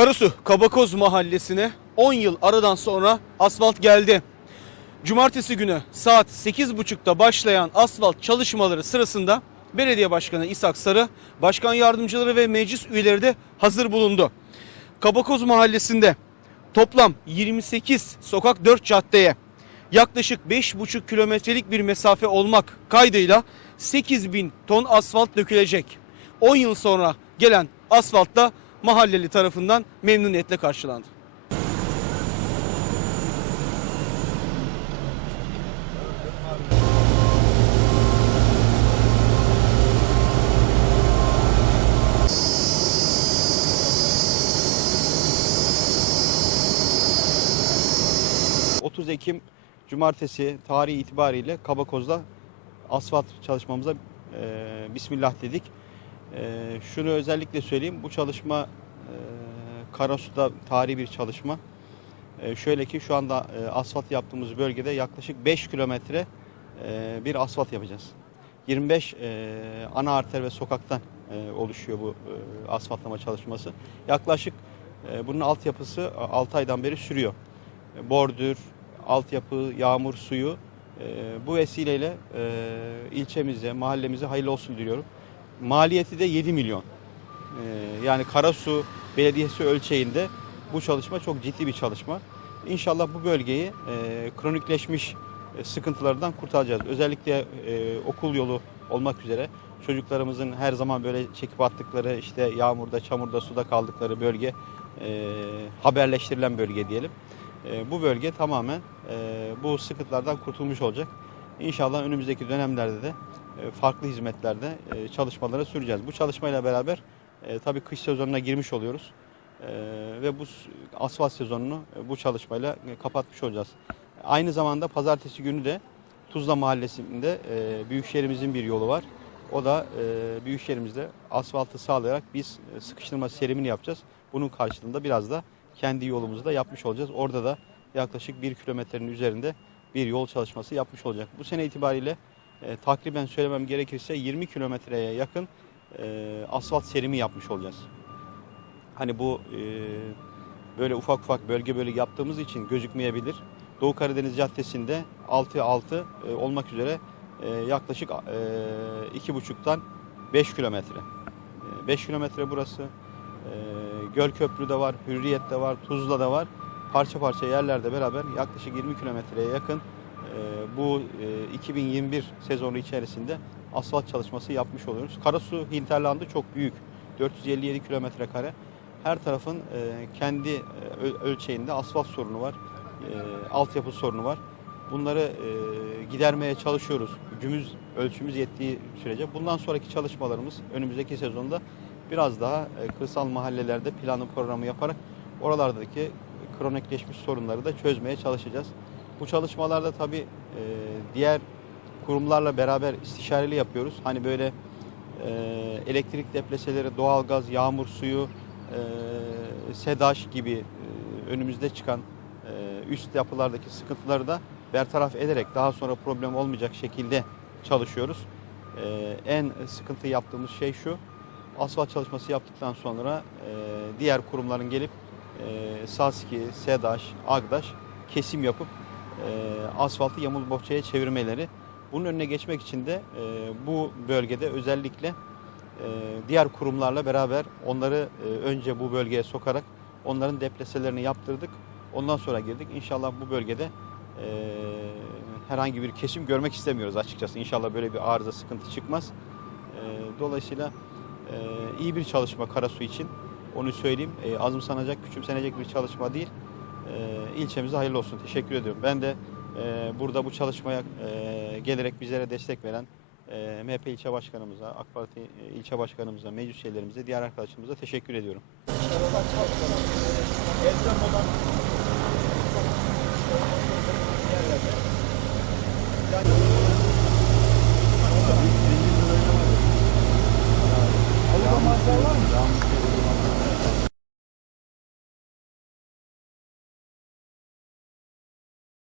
Karasu Kabakoz mahallesine 10 yıl aradan sonra asfalt geldi. Cumartesi günü saat 8.30'da başlayan asfalt çalışmaları sırasında Belediye Başkanı İshak Sarı, Başkan Yardımcıları ve meclis üyeleri de hazır bulundu. Kabakoz mahallesinde toplam 28 sokak 4 caddeye yaklaşık 5,5 kilometrelik bir mesafe olmak kaydıyla 8 bin ton asfalt dökülecek. 10 yıl sonra gelen asfalt da mahalleli tarafından memnuniyetle karşılandı. Ee, 30 Ekim Cumartesi tarihi itibariyle Kabakoz'da asfalt çalışmamıza e, Bismillah dedik. E, şunu özellikle söyleyeyim, bu çalışma e, Karasu'da tarihi bir çalışma. E, şöyle ki şu anda e, asfalt yaptığımız bölgede yaklaşık 5 kilometre e, bir asfalt yapacağız. 25 e, ana arter ve sokaktan e, oluşuyor bu e, asfaltlama çalışması. Yaklaşık e, bunun altyapısı 6 aydan beri sürüyor. E, bordür, altyapı, yağmur suyu e, bu vesileyle e, ilçemize, mahallemize hayırlı olsun diliyorum. Maliyeti de 7 milyon. E, yani Karasu Belediyesi ölçeğinde bu çalışma çok ciddi bir çalışma. İnşallah bu bölgeyi e, kronikleşmiş e, sıkıntılardan kurtaracağız. Özellikle e, okul yolu olmak üzere çocuklarımızın her zaman böyle çekip attıkları işte yağmurda, çamurda, suda kaldıkları bölge haberleştirilen bölge diyelim. Bu bölge tamamen bu sıkıntılardan kurtulmuş olacak. İnşallah önümüzdeki dönemlerde de farklı hizmetlerde e, çalışmalara süreceğiz. Bu çalışmayla beraber e, tabii kış sezonuna girmiş oluyoruz. E, ve bu asfalt sezonunu e, bu çalışmayla e, kapatmış olacağız. Aynı zamanda pazartesi günü de Tuzla Mahallesi'nde e, Büyükşehirimizin bir yolu var. O da e, Büyükşehirimizde asfaltı sağlayarak biz e, sıkıştırma serimini yapacağız. Bunun karşılığında biraz da kendi yolumuzu da yapmış olacağız. Orada da yaklaşık bir kilometrenin üzerinde bir yol çalışması yapmış olacak. Bu sene itibariyle e, takriben söylemem gerekirse 20 kilometreye yakın e, asfalt serimi yapmış olacağız. Hani bu e, böyle ufak ufak bölge bölge yaptığımız için gözükmeyebilir. Doğu Karadeniz Caddesi'nde 6-6 e, olmak üzere e, yaklaşık e, 2,5'tan 5 kilometre. E, 5 kilometre burası. E, Gölköprü'de var, Hürriyet'te var, Tuzla'da var. Parça parça yerlerde beraber yaklaşık 20 kilometreye yakın e, bu e, 2021 sezonu içerisinde asfalt çalışması yapmış oluyoruz. Karasu hinterlandı çok büyük. 457 kilometre kare. Her tarafın e, kendi e, öl- ölçeğinde asfalt sorunu var. E, altyapı sorunu var. Bunları e, gidermeye çalışıyoruz. Gücümüz, ölçümüz yettiği sürece. Bundan sonraki çalışmalarımız önümüzdeki sezonda biraz daha e, kırsal mahallelerde planı programı yaparak oralardaki kronikleşmiş sorunları da çözmeye çalışacağız. Bu çalışmalarda tabii e, diğer kurumlarla beraber istişareli yapıyoruz. Hani böyle e, elektrik depreseleri, doğalgaz, yağmur suyu, e, SEDAŞ gibi e, önümüzde çıkan e, üst yapılardaki sıkıntıları da bertaraf ederek daha sonra problem olmayacak şekilde çalışıyoruz. E, en sıkıntı yaptığımız şey şu, asfalt çalışması yaptıktan sonra e, diğer kurumların gelip e, SASKİ, SEDAŞ, AGDAŞ kesim yapıp asfaltı yamul bohçaya çevirmeleri. Bunun önüne geçmek için de e, bu bölgede özellikle e, diğer kurumlarla beraber onları e, önce bu bölgeye sokarak onların depleselerini yaptırdık. Ondan sonra girdik. İnşallah bu bölgede herhangi bir kesim görmek istemiyoruz açıkçası. İnşallah böyle bir arıza sıkıntı çıkmaz. Dolayısıyla iyi bir çalışma Karasu için. Onu söyleyeyim. Azımsanacak, küçümsenecek bir çalışma değil. E, ilçemize hayırlı olsun. Teşekkür ediyorum. Ben de e, burada bu çalışmaya e, gelerek bizlere destek veren e, MHP ilçe başkanımıza, AK Parti ilçe başkanımıza, meclis üyelerimize, diğer arkadaşlarımıza teşekkür ediyorum.